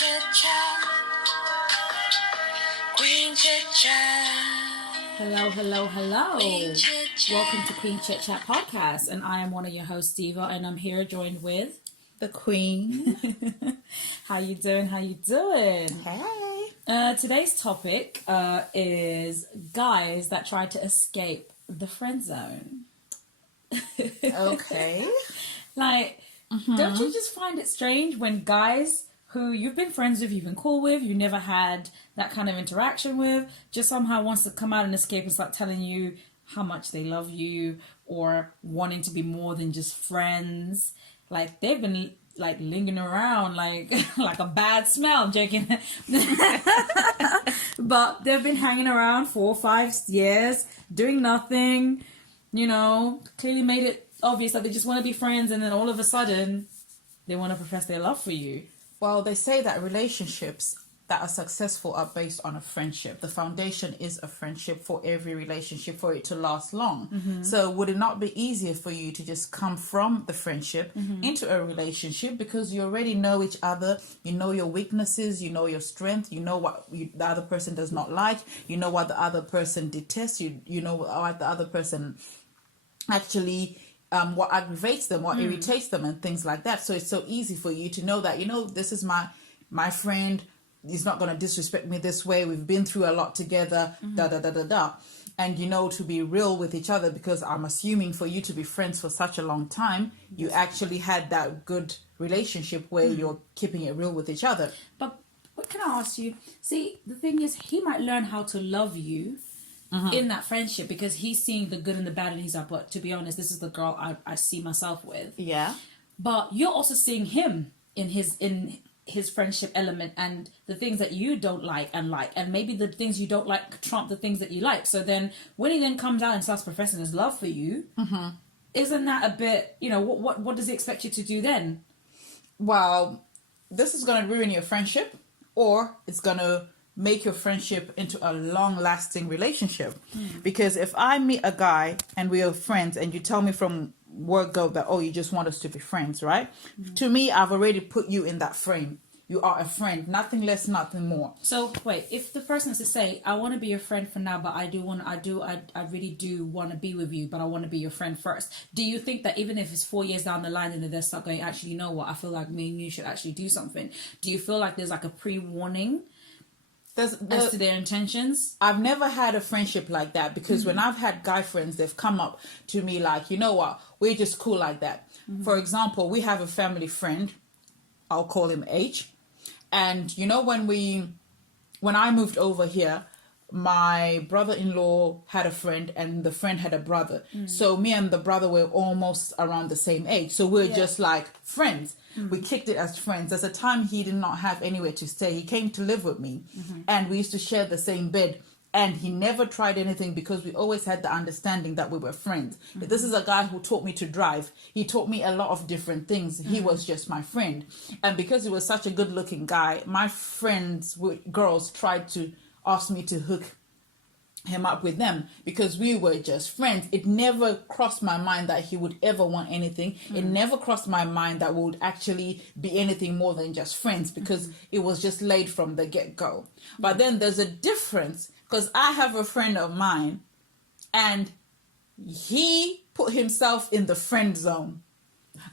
Chit Chat. Queen Chit Chat. Hello. Queen Chit Chat. Welcome to Queen Chit Chat Podcast, and I am one of your hosts, Diva, and I'm here joined with the Queen. How you doing? Hey. Today's topic is guys that try to escape the friend zone. Okay. Don't you just find it strange when guys who you've been friends with, you've been cool with, you never had that kind of interaction with, just somehow wants to come out and escape and start telling you how much they love you or wanting to be more than just friends? Like, they've been lingering around like a bad smell. I'm joking. But they've been hanging around 4 or 5 years doing nothing, clearly made it obvious that they just want to be friends, and then all of a sudden they want to profess their love for you. Well, they say that relationships that are successful are based on a friendship. The foundation is a friendship for every relationship for it to last long. Mm-hmm. So would it not be easier for you to just come from the friendship into a relationship, because you already know each other, you know your weaknesses, you know your strength, you know what the other person does not like, you know what the other person detests, you know what the other person actually what aggravates them, what irritates them, and things like that. So it's so easy for you to know that, this is my friend. He's not going to disrespect me this way. We've been through a lot together, And, to be real with each other, because I'm assuming for you to be friends for such a long time, you actually had that good relationship where you're keeping it real with each other. But what can I ask you? See, the thing is, he might learn how to love you in that friendship, because he's seeing the good and the bad, and he's like, but to be honest, this is the girl I see myself with. Yeah. But you're also seeing him in his friendship element, and the things that you don't like, and maybe the things you don't like trump the things that you like. So then when he then comes out and starts professing his love for you, isn't that a bit, what does he expect you to do then? Well, this is going to ruin your friendship, or it's going to make your friendship into a long-lasting relationship. Because if I meet a guy and we are friends, and you tell me from word go that, you just want us to be friends, right? To me, I've already put you in that frame. You are a friend, nothing less, nothing more. So wait, if the person is to say, I want to be your friend for now, but I really do want to be with you, but I want to be your friend first. Do you think that even if it's 4 years down the line and then they start going, actually, you know what, I feel like me and you should actually do something? Do you feel like there's like a pre-warning as to their intentions? I've never had a friendship like that, because when I've had guy friends, they've come up to me like, you know what, we're just cool like that. For example, we have a family friend, I'll call him H, and when I moved over here, my brother-in-law had a friend, and the friend had a brother. So me and the brother were almost around the same age, so we're just like friends. We kicked it as friends. There's a time he did not have anywhere to stay. He came to live with me, and we used to share the same bed. And he never tried anything, because we always had the understanding that we were friends. This is a guy who taught me to drive. He taught me a lot of different things. He was just my friend. And because he was such a good-looking guy, my friends, girls, tried to ask me to hook him up with them, because we were just friends. It never crossed my mind that he would ever want anything. It never crossed my mind that we would actually be anything more than just friends, because it was just laid from the get-go. But then there's a difference, because I have a friend of mine, and he put himself in the friend zone,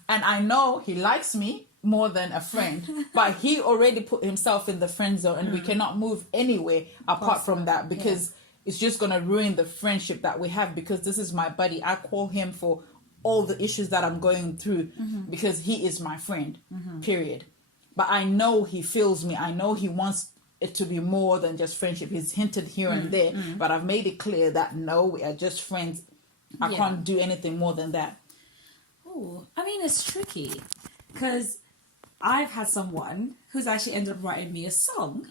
and I know he likes me more than a friend, but he already put himself in the friend zone, and we cannot move anywhere apart from that, because it's just going to ruin the friendship that we have, because this is my buddy. I call him for all the issues that I'm going through, because he is my friend, period. But I know he feels me. I know he wants it to be more than just friendship. He's hinted here and there, but I've made it clear that no, we are just friends. I can't do anything more than that. Oh, I mean, it's tricky, because I've had someone who's actually ended up writing me a song.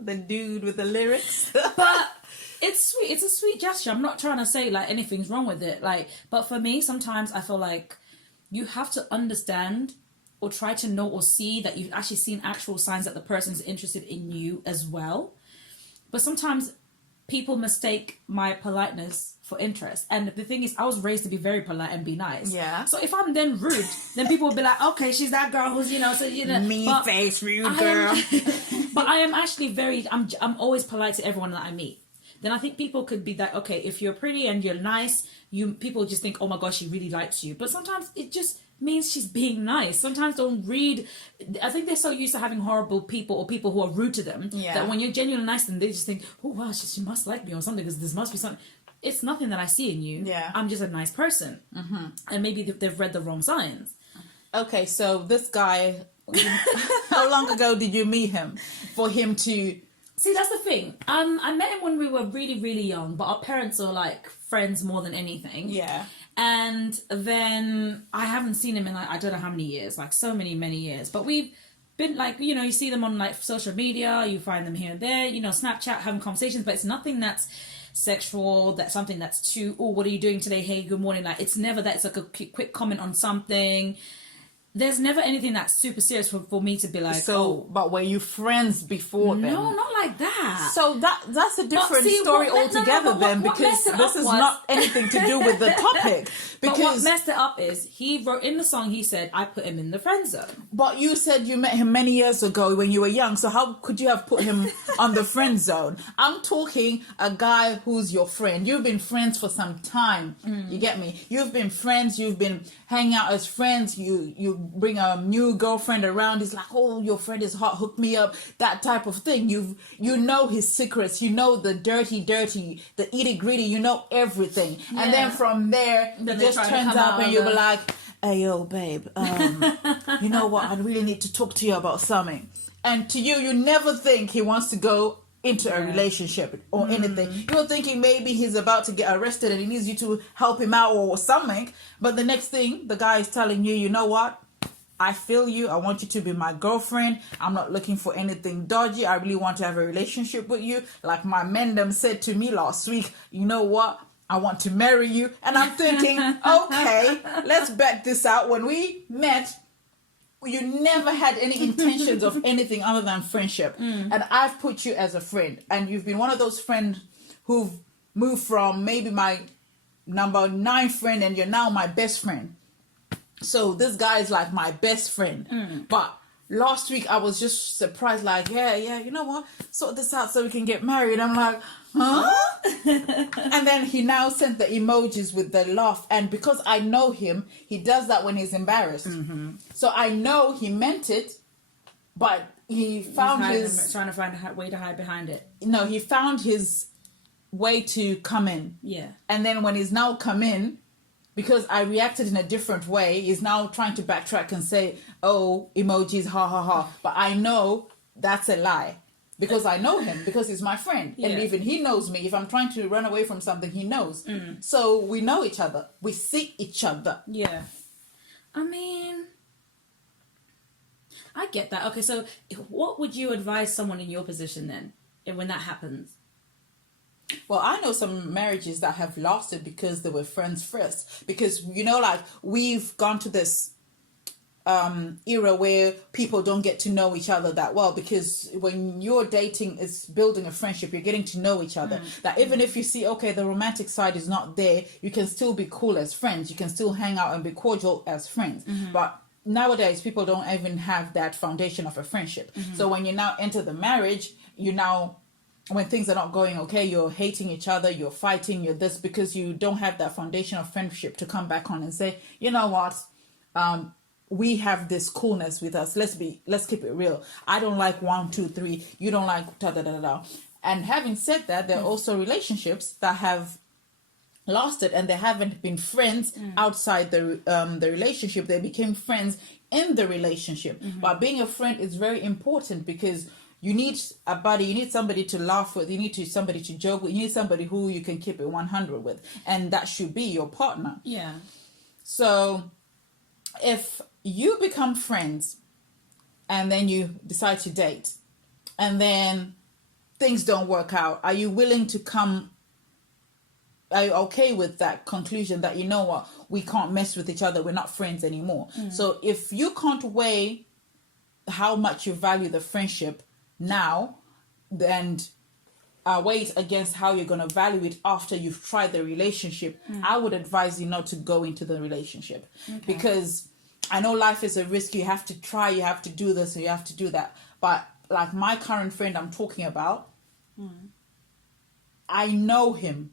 The dude with the lyrics. But it's sweet. It's a sweet gesture. I'm not trying to say anything's wrong with it. But for me, sometimes I feel like you have to understand or try to know or see that you've actually seen actual signs that the person's interested in you as well. But sometimes people mistake my politeness for interest. And the thing is, I was raised to be very polite and be nice. Yeah. So if I'm then rude, then people will be like, okay, she's that girl who's, so mean face rude girl. But I am actually I'm always polite to everyone that I meet. Then I think people could be that, okay, if you're pretty and you're nice, people just think, oh my gosh, she really likes you. But sometimes it just means she's being nice. Sometimes don't read. I think they're so used to having horrible people or people who are rude to them that when you're genuinely nice to them, they just think, oh wow, she must like me or something, because this must be something. It's nothing that I see in you. Yeah. I'm just a nice person. Mm-hmm. And maybe they've read the wrong signs. Okay, so this guy, how long ago did you meet him for him to... See, that's the thing. I met him when we were really, really young, but our parents are like friends more than anything. Yeah. And then I haven't seen him in like, I don't know how many years, like so many years. But we've been like, you see them on like social media, you find them here and there, Snapchat, having conversations, but it's nothing that's sexual, that's something that's too, oh, what are you doing today? Hey, good morning. Like, it's never that. It's like a quick comment on something. There's never anything that's super serious for me to be like, But were you friends before then? No, not like that. So that's a different story altogether then, because this is not anything to do with the topic. But what messed it up is, he wrote in the song, he said, I put him in the friend zone. But you said you met him many years ago when you were young, so how could you have put him on the friend zone? I'm talking a guy who's your friend. You've been friends for some time. You get me? You've been friends, you've been hanging out as friends, you bring a new girlfriend around, he's like, oh, your friend is hot, hook me up, that type of thing. You know his secrets, you know the dirty, the itty-gritty, you know everything. Yeah. And then from there, it just turns up and you'll be like, hey, yo, babe, you know what, I really need to talk to you about something. And to you never think he wants to go into a relationship or anything. You're thinking maybe he's about to get arrested and he needs you to help him out or something. But the next thing, the guy is telling you, you know what? I feel you. I want you to be my girlfriend. I'm not looking for anything dodgy. I really want to have a relationship with you. Like my man them said to me last week, you know what? I want to marry you. And I'm thinking, okay, let's bet this out. When we met, you never had any intentions of anything other than friendship. And I've put you as a friend. And you've been one of those friends who've moved from maybe my number 9 friend and you're now my best friend. So this guy is like my best friend. But last week I was just surprised, like, yeah, you know what? Sort this out so we can get married. I'm like, huh? And then he now sent the emojis with the laugh. And because I know him, he does that when he's embarrassed. So I know he meant it, but he found trying to find a way to hide behind it. No, he found his way to come in. Yeah. And then when he's now come in, because I reacted in a different way, he's now trying to backtrack and say, oh, emojis, ha ha ha. But I know that's a lie. Because I know him, because he's my friend. Yeah. And even he knows me. If I'm trying to run away from something, he knows. So we know each other. We see each other. Yeah. I mean, I get that. Okay, so what would you advise someone in your position then, when that happens? Well, I know some marriages that have lasted because they were friends first. Because, like, we've gone to this era where people don't get to know each other that well, because when you're dating, it's building a friendship, you're getting to know each other. That even if you see, okay, the romantic side is not there, you can still be cool as friends. You can still hang out and be cordial as friends. But nowadays, people don't even have that foundation of a friendship. So when you now enter the marriage, when things are not going okay, you're hating each other, you're fighting, you're this, because you don't have that foundation of friendship to come back on and say, you know what, we have this coolness with us. Let's keep it real. I don't like 1, 2, 3. You don't like da da da da. And having said that, there are also relationships that have lasted and they haven't been friends outside the relationship. They became friends in the relationship. But being a friend is very important, because you need a buddy, you need somebody to laugh with, you need somebody to joke with, you need somebody who you can keep it 100 with. And that should be your partner. Yeah. So if you become friends and then you decide to date and then things don't work out, are you okay with that conclusion that, you know what, we can't mess with each other, we're not friends anymore? So if you can't weigh how much you value the friendship now, and weigh it against how you're going to value it after you've tried the relationship, I would advise you not to go into the relationship. Because I know life is a risk. You have to try, you have to do this, or you have to do that. But like my current friend I'm talking about, I know him.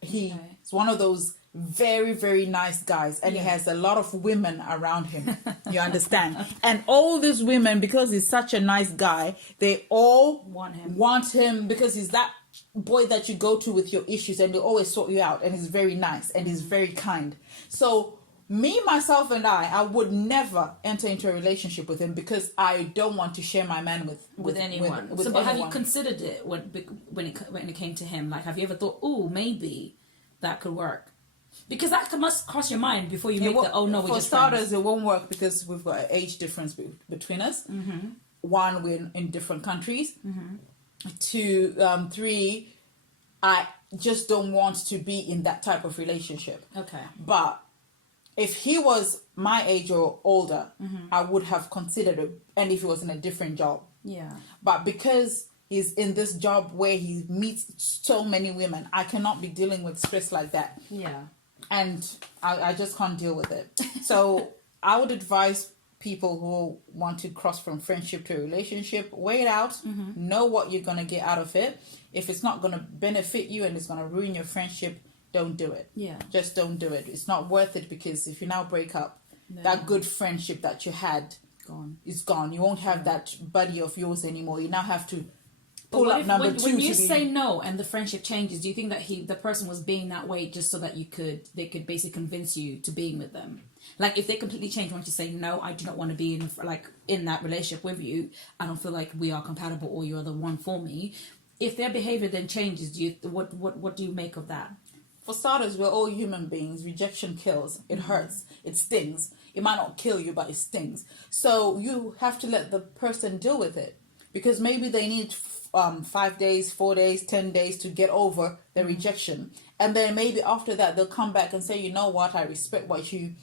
He's one of those very, very nice guys, and he has a lot of women around him. You understand? And all these women, because he's such a nice guy, they all want him because he's that boy that you go to with your issues, and they always sort you out, and he's very nice and he's very kind. So me, myself, and I would never enter into a relationship with him because I don't want to share my man with anyone. With but anyone. have you considered it when it came to him? Like, have you ever thought, oh, maybe that could work? Because that must cross your mind before you make the, oh no, we're just friends. For starters, it won't work because we've got an age difference between us. One, we're in different countries. Two, three, I just don't want to be in that type of relationship. Okay. But if he was my age or older, I would have considered it, and if he was in a different job. Yeah. But because he's in this job where he meets so many women, I cannot be dealing with stress like that. Yeah. And I just can't deal with it. So I would advise people who want to cross from friendship to a relationship, weigh it out, know what you're going to get out of it. If it's not going to benefit you and it's going to ruin your friendship, don't do it. Yeah. Just don't do it. It's not worth it, because if you now break up, that good friendship that you had is gone. You won't have that buddy of yours anymore. You now have to pull up number two. When you say no and the friendship changes, do you think that the person was being that way just so that they could basically convince you to being with them? Like, if they completely change once you say, no, I do not want to be in that relationship with you, I don't feel like we are compatible or you're the one for me. If their behavior then changes, what do you make of that? For starters, we're all human beings. Rejection kills. It hurts. It stings. It might not kill you, but it stings. So you have to let the person deal with it, because maybe they need 5 days, 4 days, 10 days to get over the rejection. And then maybe after that, they'll come back and say, you know what, I respect what you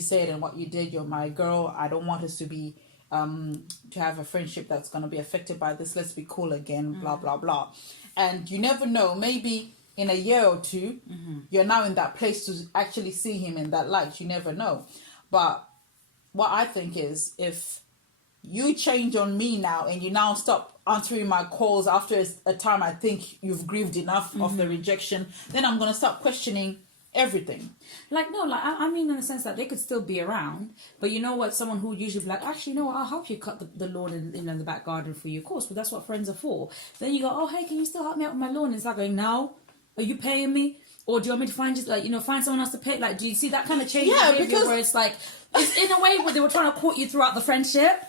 said and what you did. You're my girl. I don't want us to be to have a friendship that's going to be affected by this. Let's be cool again, blah, blah, blah. And you never know. Maybe in a year or two, you're now in that place to actually see him in that light. You never know. But what I think is, if you change on me now and you now stop answering my calls after a time I think you've grieved enough of the rejection, then I'm going to start questioning everything. I mean in the sense that they could still be around, but you know what, someone who usually be like, actually, you know what, I'll help you cut the lawn in the back garden for you, of course, but that's what friends are for. Then you go, oh, hey, can you still help me out with my lawn? And it's like going, no, are you paying me? Or do you want me to find someone else to pay? Like, do you see that kind of change in behavior where it's like, it's in a way where they were trying to court you throughout the friendship,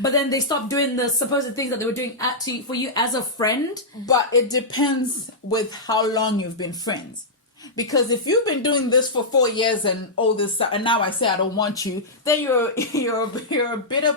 but then they stopped doing the supposed things that they were doing for you as a friend? But it depends with how long you've been friends. Because if you've been doing this for 4 years and all this, and now I say I don't want you, then you're a bitter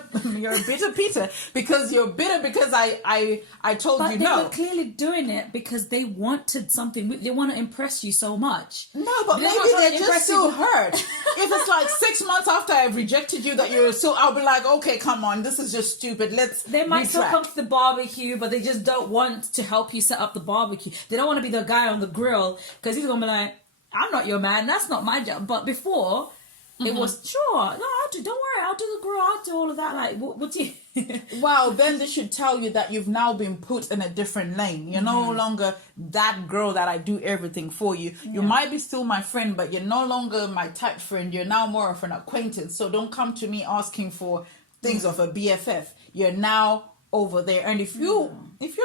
Peter, because you're bitter because I told you no. But they were clearly doing it because they wanted something. They want to impress you so much. No, but maybe they're just still hurt. If it's like 6 months after I've rejected you that you're still, I'll be like, okay, come on, this is just stupid. They might still come to the barbecue, but they just don't want to help you set up the barbecue. They don't want to be the guy on the grill, because he's gonna be like, I'm not your man, that's not my job. But before, it was, sure, no, don't worry, I'll do the grill, I'll do all of that. Like, what do you... Well, then they should tell you that you've now been put in a different lane. You're no longer that girl that I do everything for you. You might be still my friend, but you're no longer my type friend. You're now more of an acquaintance. So don't come to me asking for things of a BFF. You're now over there. And if you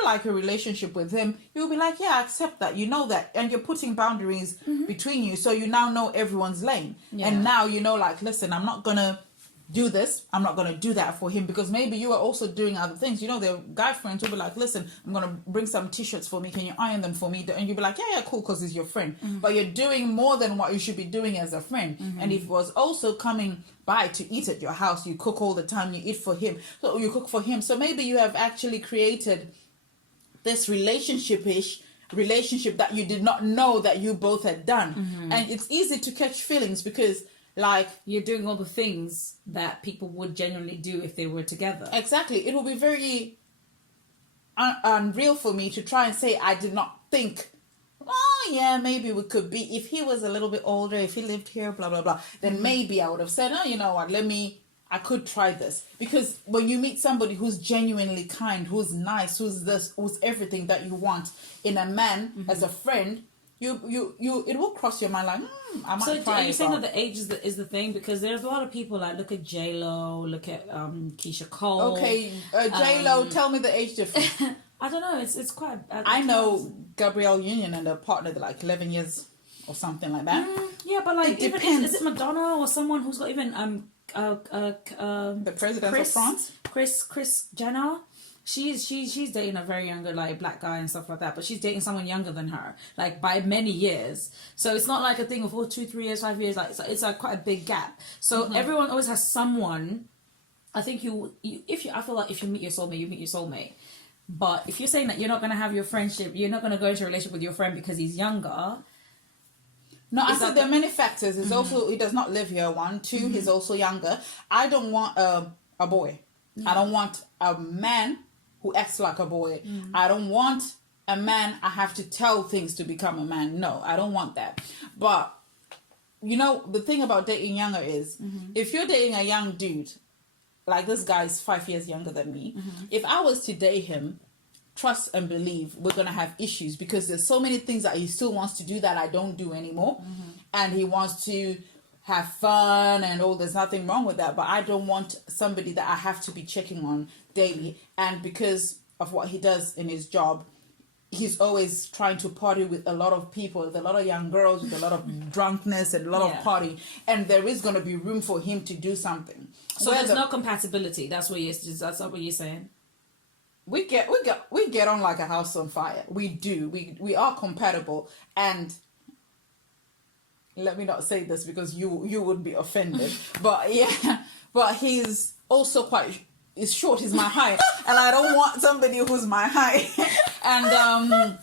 like a relationship with him, you'll be like, yeah, I accept that, you know that, and you're putting boundaries between you, so you now know everyone's lane. And now you know, like, listen, I'm not gonna do this, I'm not gonna do that for him, because maybe you are also doing other things. You know, their guy friends will be like, listen, I'm gonna bring some t-shirts for me, can you iron them for me? And you'll be like, yeah, cool, because he's your friend. But you're doing more than what you should be doing as a friend. And if it was also coming by to eat at your house, you cook all the time, you eat for him, so you cook for him, so maybe you have actually created this relationship that you did not know that you both had done. And it's easy to catch feelings, because like, you're doing all the things that people would genuinely do if they were together. Exactly. It will be very unreal for me to try and say I did not think, oh yeah, maybe we could be, if he was a little bit older, if he lived here, blah blah blah, then maybe I would have said, oh, you know what, I could try this. Because when you meet somebody who's genuinely kind, who's nice, who's everything that you want in a man as a friend, you it will cross your mind like, I might so try. are you saying that the age is the thing? Because there's a lot of people like, look at J-Lo, look at Keisha Cole. Okay, J-Lo, tell me the age difference. I don't know. It's quite. I know Gabrielle Union and her partner, they're like 11 years or something like that. Yeah, but like, It even depends. is it Madonna or someone who's got even The president of France? Chris Jenner? She's dating a very younger like black guy and stuff like that, but she's dating someone younger than her, like by many years. So it's not like a thing of 2, 3 years, 5 years. Like it's like quite a big gap. So everyone always has someone. I think I feel like if you meet your soulmate, you meet your soulmate. But if you're saying that you're not going to have your friendship, you're not going to go into a relationship with your friend because he's younger. No, I said there are many factors. It's also, he does not live here, 1. 2, he's also younger. I don't want a boy. I don't want a man who acts like a boy. I don't want a man I have to tell things to become a man. No, I don't want that. But, you know, the thing about dating younger is, if you're dating a young dude, like this guy is 5 years younger than me, if I was to date him, trust and believe we're going to have issues, because there's so many things that he still wants to do that I don't do anymore. And he wants to have fun and all, there's nothing wrong with that, but I don't want somebody that I have to be checking on daily. And because of what he does in his job, he's always trying to party with a lot of people, with a lot of young girls, with a lot of drunkenness and a lot of party, and there is going to be room for him to do something. So there's no compatibility. That's what you're saying. We get on like a house on fire. We do. We are compatible. And let me not say this because you would be offended. But yeah, but he's also he's short. He's my height, and I don't want somebody who's my height. And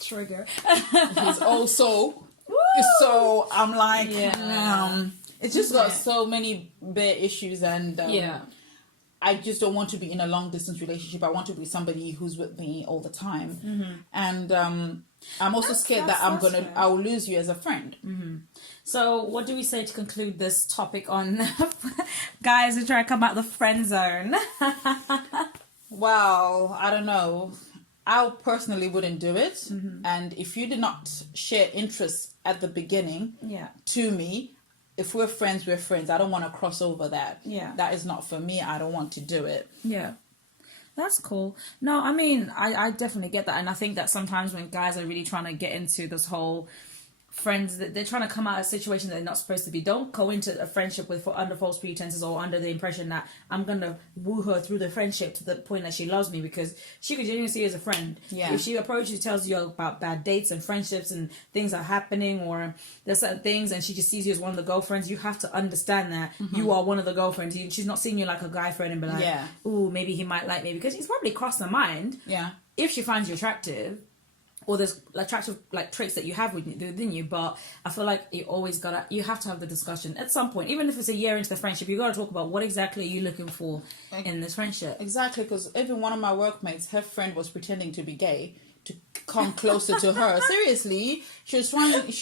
Trigger. he's also. So I'm like, it's just got so many bare issues, and I just don't want to be in a long distance relationship. I want to be somebody who's with me all the time. And I'm also scared that I will lose you as a friend. So what do we say to conclude this topic on guys who try to come out the friend zone? Well, I don't know. I personally wouldn't do it. And if you did not share interests at the beginning to me, if we're friends, we're friends. I don't want to cross over that. Yeah. That is not for me. I don't want to do it. Yeah. That's cool. No, I mean, I definitely get that. And I think that sometimes when guys are really trying to get into this whole friends, that they're trying to come out of a situation that they're not supposed to be, don't go into a friendship under false pretenses or under the impression that I'm going to woo her through the friendship to the point that she loves me, because she could genuinely see you as a friend. Yeah. If she approaches you, tells you about bad dates and friendships and things are happening, or there's certain things, and she just sees you as one of the girlfriends, you have to understand that you are one of the girlfriends. She's not seeing you like a guy friend and be like, ooh, maybe he might like me, because he's probably crossed her mind. Yeah. If she finds you attractive, or there's attractive like traits that you have within you, but I feel like you have to have the discussion at some point, even if it's a year into the friendship. You got to talk about what exactly are you looking for in this friendship. Exactly, because even one of my workmates, her friend was pretending to be gay to come closer to her. Seriously, she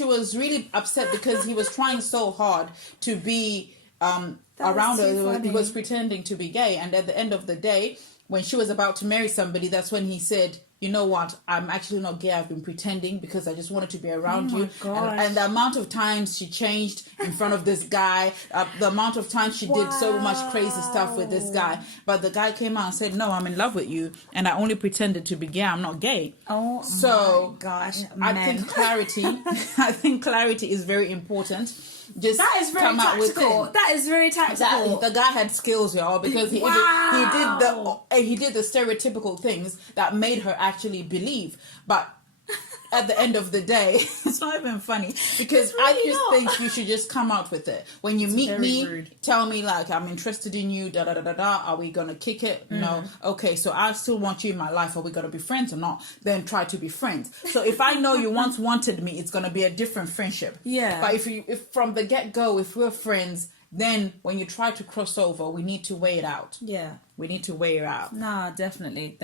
was really upset because he was trying so hard to be around her. He was pretending to be gay, and at the end of the day, when she was about to marry somebody, that's when he said, you know what, I'm actually not gay, I've been pretending because I just wanted to be around you. And the amount of times she changed in front of this guy, the amount of times she did so much crazy stuff with this guy. But the guy came out and said, no, I'm in love with you, and I only pretended to be gay, I'm not gay. Oh, so my gosh, I think clarity is very important. Just that is very tactical. That is very tactical. The guy had skills, y'all, because he did the stereotypical things that made her actually believe. But at the end of the day, it's not even funny, because really I just think you should just come out with it. When you meet me, rude. Tell me like, I'm interested in you, da da da da da. Are we gonna kick it? No. Okay, so I still want you in my life. Are we gonna be friends or not? Then try to be friends. So if I know you once wanted me, it's gonna be a different friendship. Yeah. But if from the get go, if we're friends, then when you try to cross over, we need to weigh it out. Yeah. We need to weigh it out. Nah, definitely.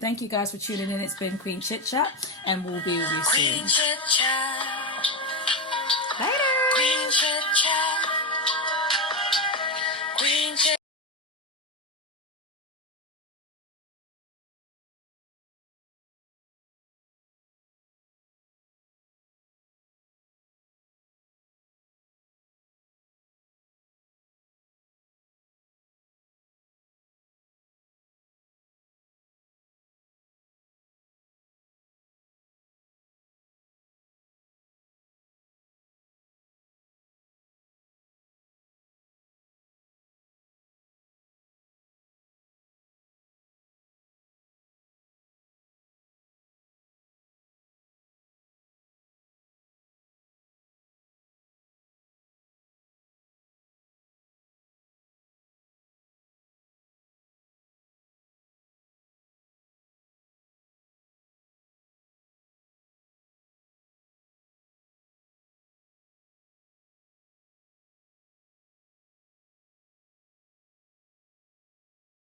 Thank you guys for tuning in. It's been Queen Chit Chat, and we'll be with you soon. Queen Chit Chat. Later.